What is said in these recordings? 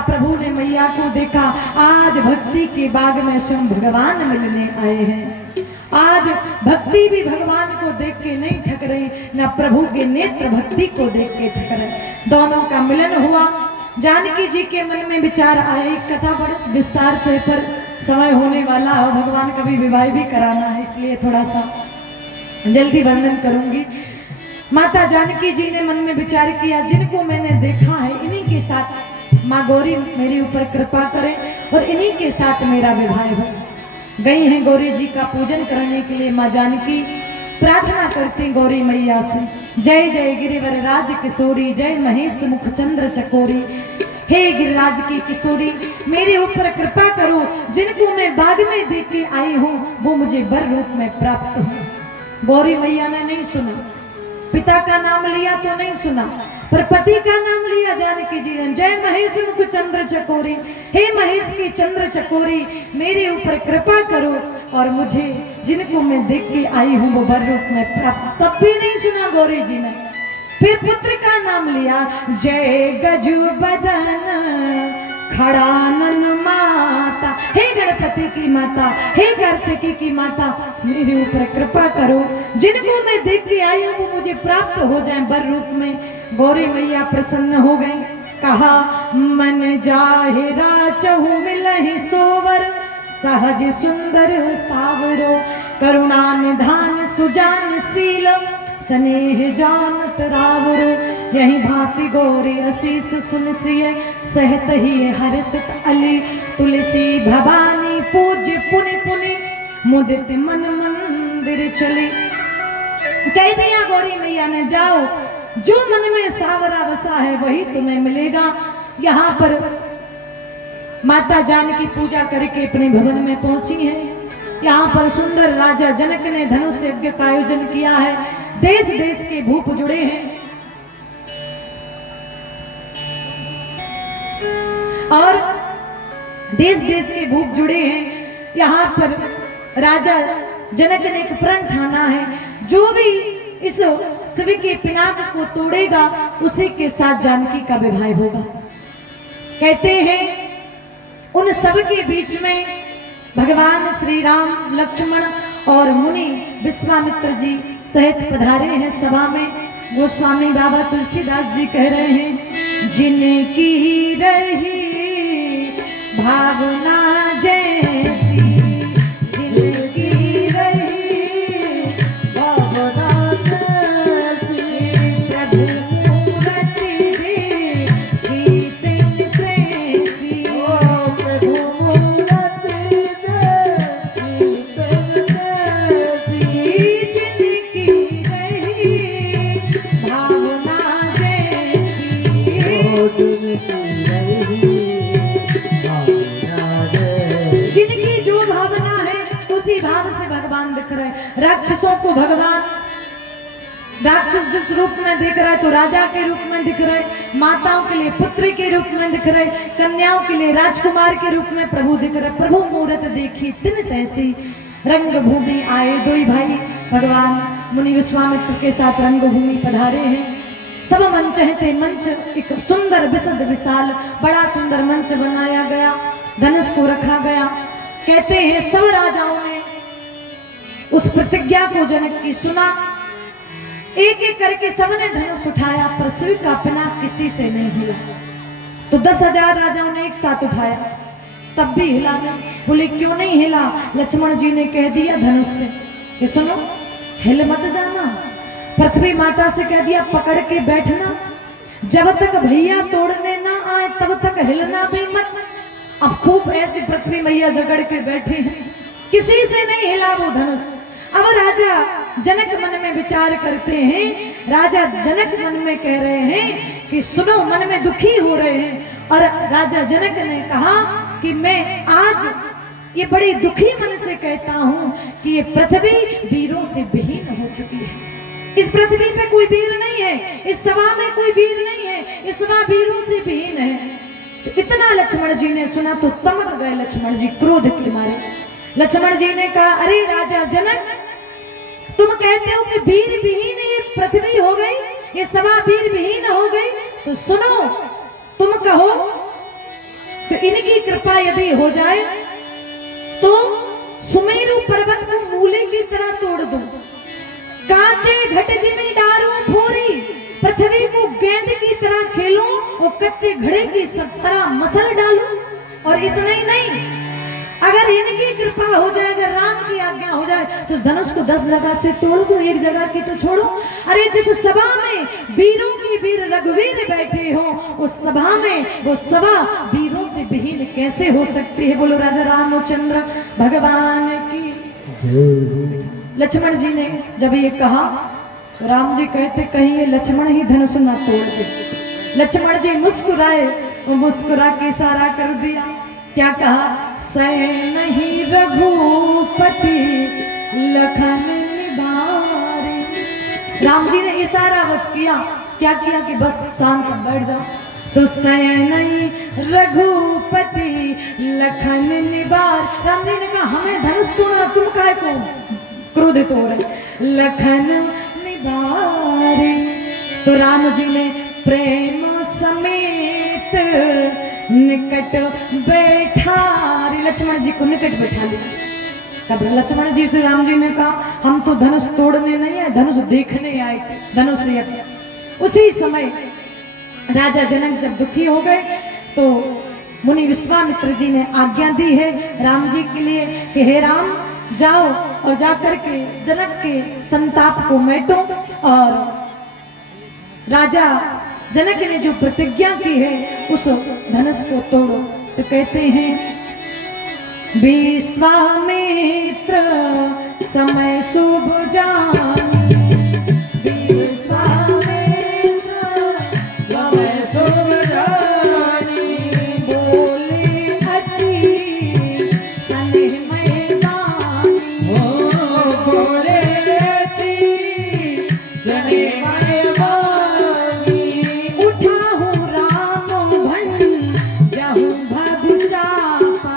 प्रभु ने मैया को देखा। आज भक्ति के बाग में स्वयं भगवान मिलने आए हैं। आज भक्ति भी भगवान को देख के नहीं थक रही, न प्रभु के नेत्र भक्ति को देख के थक रहे। दोनों का मिलन हुआ। जानकी जी के मन में विचार आए, कथा बड़े विस्तार से पर समय होने वाला है, भगवान का भी विवाह भी कराना है, इसलिए थोड़ा सा जल्दी वर्णन करूंगी। माता जानकी जी ने मन में विचार किया, जिनको मैंने देखा है इन्हीं के साथ माँ गौरी मेरे ऊपर कृपा करें और इन्हीं के साथ मेरा विवाह हो। गई हैं गौरी जी का पूजन करने के लिए। माँ जानकी प्रार्थना करती गौरी मैया से, जय जय गिरिवर राज किशोरी, जय महेश मुख चंद्र चकोरी। हे गिरिराज की किशोरी, मेरे ऊपर कृपा करो, जिनको मैं बाग में देख के आई हूँ वो मुझे वर रूप में प्राप्त हो। गौरी मैया ने नहीं सुना, पिता का नाम लिया तो नहीं सुना, पर पति का नाम लिया जानकी जी ने। जय महेश मुख चंद्र चकोरी, हे महेश की चंद्र चकोरी, मेरे ऊपर कृपा करो और मुझे जिनको मैं देख के आई हूँ वो वर रूप में प्राप्त। तब भी नहीं सुना गौरी जी ने। फिर पुत्र का नाम लिया, जय गजु बदन खड़ानन माता, हे गणपति की माता, हे कार्तिकी की माता, मेरे ऊपर कृपा करो, जिनको मैं देख के आई हूँ वो मुझे प्राप्त हो जाए वर रूप में। गौरी मैया प्रसन्न हो गई। कहा मन जाहिरा चहु मिलहि सोवर, सहज सुंदर सावरो, करुणा निधान सुजान शील, स्नेह जानत रावरो, यही भांति गौरी असीस सुनसिए, सहत ही हर्षित अली, तुलसी भवानी पूज्य पुनि पुनि, मुदित मन मंदिर चली। कह दिया गौरी मैया ने, जाओ जो मन में सावरा बसा है वही तुम्हें मिलेगा। यहाँ पर माता जानकी पूजा करके अपने भवन में पहुंची है। यहाँ पर सुंदर राजा जनक ने धनुष यज्ञ का आयोजन किया है। देश देश के भूप जुड़े हैं और देश देश के भूप जुड़े हैं। यहाँ पर राजा जनक ने एक प्रण ठाना है, जो भी इस शिव के पिनाक को तोड़ेगा उसी के साथ जानकी का विवाह होगा। कहते हैं उन सब के बीच में भगवान श्री राम, लक्ष्मण और मुनि विश्वामित्र जी सहित पधारे हैं सभा में। गोस्वामी बाबा तुलसीदास जी कह रहे हैं, जिनकी रही भावना जैसी, जिनकी रही भावना जैसी, प्रभु मूर्ति देखी तिन तैसी, प्रभु मूर्ति देखी तिन तैसी, जिनकी रही भावना जैसी, जिनकी जो भावना है उसी भाव से भगवान दिख रहे। राक्षसों को भगवान राक्षस जिस रूप में दिख रहा है तो राजा के रूप में दिख रहे, माताओं के लिए पुत्री के रूप में दिख रहे, कन्याओं के लिए राजकुमार के रूप में प्रभु दिख रहे। प्रभु मूरत देखी तिन तैसी, रंग भूमि आए दोई भाई, भगवान मुनि विश्वामित्र के साथ रंग भूमि पधारे हैं। सब मंच है, मंच एक सुंदर विशद विशाल बड़ा सुंदर मंच बनाया गया, धनुष को रखा गया। कहते हैं सब राजाओं ने उस प्रतिज्ञा को जनक की सुना, एक एक करके सबने धनुष उठाया, पर शिव का पिनाक किसी से नहीं हिला। तो 10,000 राजाओं ने एक साथ उठाया, तब भी हिला नहीं। बोले क्यों नहीं हिला? लक्ष्मण जी ने कह दिया धनुष से कि सुनो, हिल मत जाना। पृथ्वी माता से कह दिया पकड़ के बैठना, जब तक भैया तोड़ने ना आए तब तक हिलना भी मत। अब खूब ऐसी पृथ्वी मैया जगड़ के बैठे हैं, किसी से नहीं हिला वो धनुष। अब राजा जनक मन में विचार करते हैं, राजा जनक मन में कह रहे हैं कि सुनो, मन में दुखी हो रहे हैं। और राजा जनक ने कहा कि मैं आज ये बड़ी दुखी मन से कहता हूं कि ये पृथ्वी वीरों से विहीन हो चुकी है। इस पृथ्वी पे कोई वीर नहीं है, इस सभा में कोई वीर नहीं है, इस सभा वीरों से विहीन है। तो इतना लक्ष्मण जी ने सुना तो तमक गए लक्ष्मण जी क्रोध के मारे। लक्ष्मण जी ने कहा, अरे राजा जनक, तुम कहते हो कि वीर विहीन ये पृथ्वी हो गई, ये सभा वीर विहीन हो गई, तो सुनो, तुम कहो तो इनकी कृपा यदि हो जाए तो सुमेरु पर्वत को मूले की तरह तोड़ दूं, कांचे घट जिमी डारूं फोरी, पृथ्वी को गेंद की तरह खेलूं और कच्चे घड़े की तरह मसल डालूं। और इतना ही नहीं, अगर इनकी कृपा हो जाए, अगर राम की आज्ञा हो जाए तो धनुष को 10 जगह से तोड़ दो, एक जगह की तो छोड़ो। अरे जिस सभा में वीरों की वीर रघुवीर बैठे हो, उस सभा में वो सभा वीरों से विहीन कैसे हो सकती है? बोलो राजा रामचंद्र भगवान की। लक्ष्मण जी ने जब ये कहा, राम जी कहते कहीं ये लक्ष्मण ही धनुष ना तोड़ दे। लक्ष्मण जी मुस्कुराए और मुस्कुरा के इशारा कर दिया। क्या कहा? सह नहीं रघुपति लखन निवारे, राम जी ने इशारा बस किया, क्या किया कि बस शांत बैठ जाओ। तो सयन रघुपति लखन निबार, राम जी ने कहा हमें धनुष तोड़ना, तुम काहे को क्रोधित हो रहे। लखन निबारे, तो राम जी ने प्रेम समेत निकट बैठा, लक्ष्मण जी को निकट बैठा लिया। तब लक्ष्मण जी से राम जी ने कहा हम तो धनुष तोड़ने नहीं आए, धनुष देखने आए थे, धनुष यज्ञ। उसी समय राजा जनक जब दुखी हो गए तो मुनि विश्वामित्र जी ने आज्ञा दी है राम जी के लिए कि हे राम जाओ और जाकर के जनक के संताप को मेटो। और राजा जनक ने जो प्रतिज्ञा की है उस धनुष को तोड़ो। तो कहते हैं विश्वामित्र समय शुभ जानी, विश्वामित्र समय शुभ जानी, बोले अति स्नेहमय वाणी, बोले अति स्नेहमय वाणी, उठाहु राम भन जाहु भगु चापा,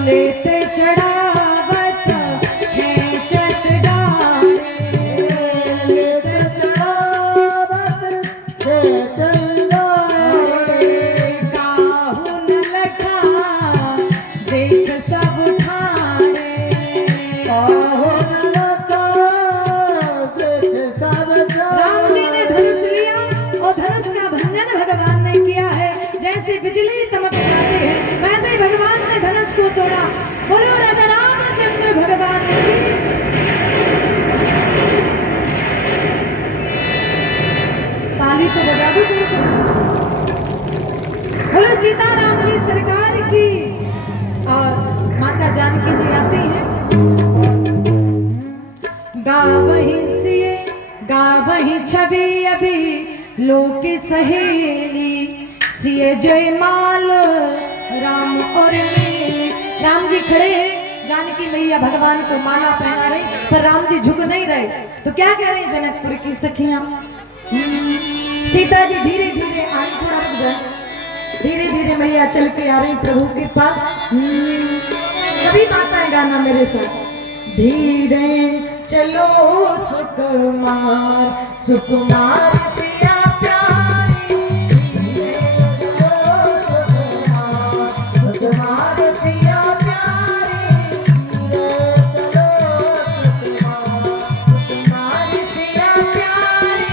लेते चढ़ावत खेचत डाले, लेते चढ़ावत खेचत डाले, काहू न लखा देख सब ठाणे, काहू न लखा देख सब ठाणे। राम जी ने धनुष लिया और धनुष का भंजन भगवान ने किया है। जैसे बिजली चमक जाती है वैसे ही भगवान ने धनुष को तोड़ा। बोलो राजा रामचंद्र भगवान की। ताली तो बजा दो तुम सब। बोलो सीताराम जी सरकार की। और माता जानकी जी आती हैं, गावही सिए गावही छवि अभी लोक सहेली, सिए जयमाल राम और मेले। राम जी खड़े हैं, जानकी मैया भगवान को माला पहना रही, पर राम जी झुक नहीं रहे। तो क्या कह रहे हैं जनकपुर की सखियां, सीता जी धीरे धीरे आई, थोड़ा रुक जाए, धीरे धीरे मैया चल के आ रही प्रभु के पास। सभी माताएं गाना मेरे साथ। धीरे चलो सुकुमार सुकुमार सिया प्यारी, धीरे चलो सुकुमार सुकुमार सिया प्यारी, धीरे चलो सुकुमार सुकुमार सिया प्यारी,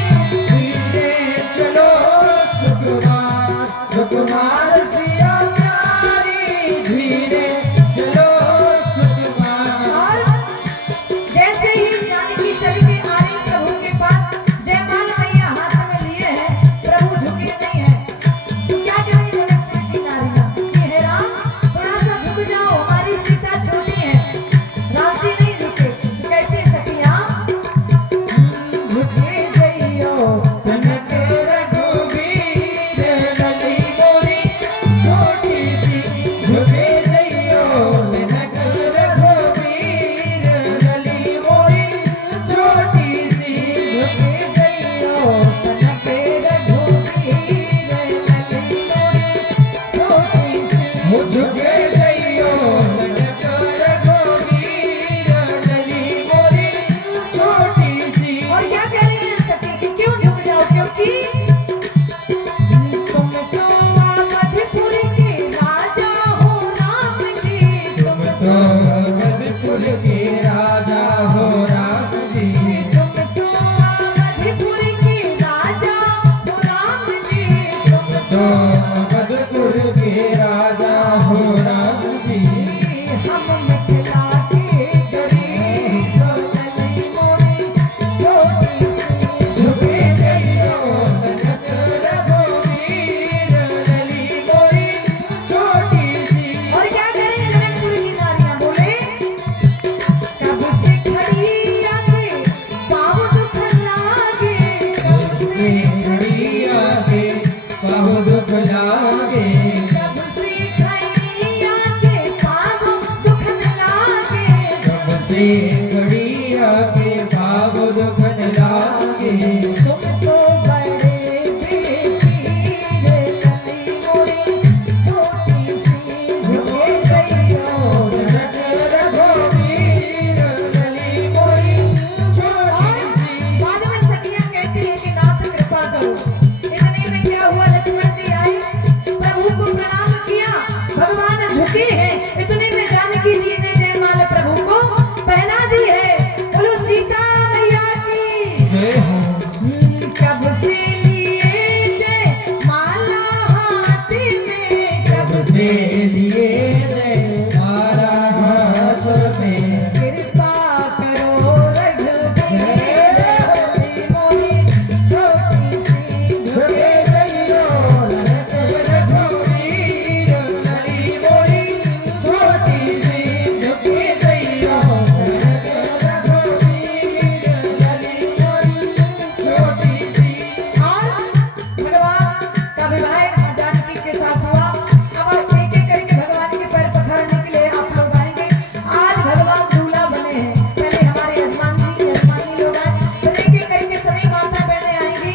धीरे चलो सुकुमार सुकुमार सिया प्यारी, धीरे चलो सुकुमार। जैसे ही जानकी चल के आ रही प्रभु के पास, जयमाल मैया हाथ में दुख न लागे। तुम तो बड़े बेपीर कली मोरी छोटी सी झुके गई हो। जनक रघुवीर कली मोरी छोटी सी। बाद में सखियां कहती है कि नाथ कृपा करो। इतने में क्या हुआ, लक्ष्मण जी आए, प्रभु को प्रणाम किया, भगवान झुके हैं। इतने में जानकी जी ने जयमाला प्रभु को पहना दी है। बोलो सीता मैया की जय हो। कब से लिए जयमाला हाथ में, कब से लिए जय मारा हाथ में। कृपा करो रघुवीर कली मोरी छोटी सी झुके गइयो जनक रघुवीर कली मोरी छोटी सी। झुके गइयो जनक रघुवीर कली मोरी छोटी सी। और भगवान का विवाह जानकी के साथ हुआ। अब एक एक करके भगवान के पैर पखारने के लिए आप लोग आएंगे। आज भगवान दूल्हा बने हैं। पहले हमारे यजमानी लोग आए, फिर एक एक करके सभी माता बहनें आएंगी।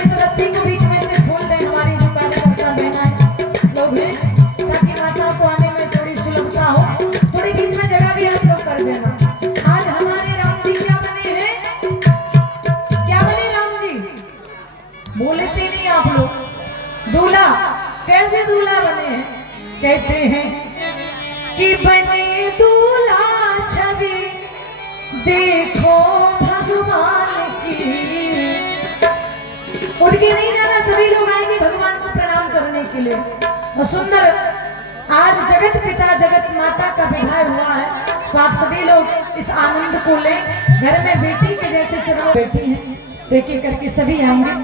इस रस्सी को बीच में से खोल दें, हमारी जो कार्यकर्ता बहनाएं लोग हैं, ताकि माताओं को आने में थोड़ी सुलभता हो। थोड़ी बीच में जगह भी आप लोग कर देना। आज हमारे राम जी क्या बने हैं? क्या बने राम जी? बोलते नहीं आप लोग। दूल्हा, कैसे दूल्हा बने हैं? कहते हैं कि बने दूल्हा छवि देखो भगवान की। उठ के नहीं जाना, सभी लोग आएंगे भगवान को प्रणाम करने के लिए। और सुंदर आज जगत पिता जगत माता का विवाह हुआ है, तो आप सभी लोग इस आनंद को लें। घर में बेटी के जैसे चरणों बैठी हैं, एक एक करके सभी आएंगे।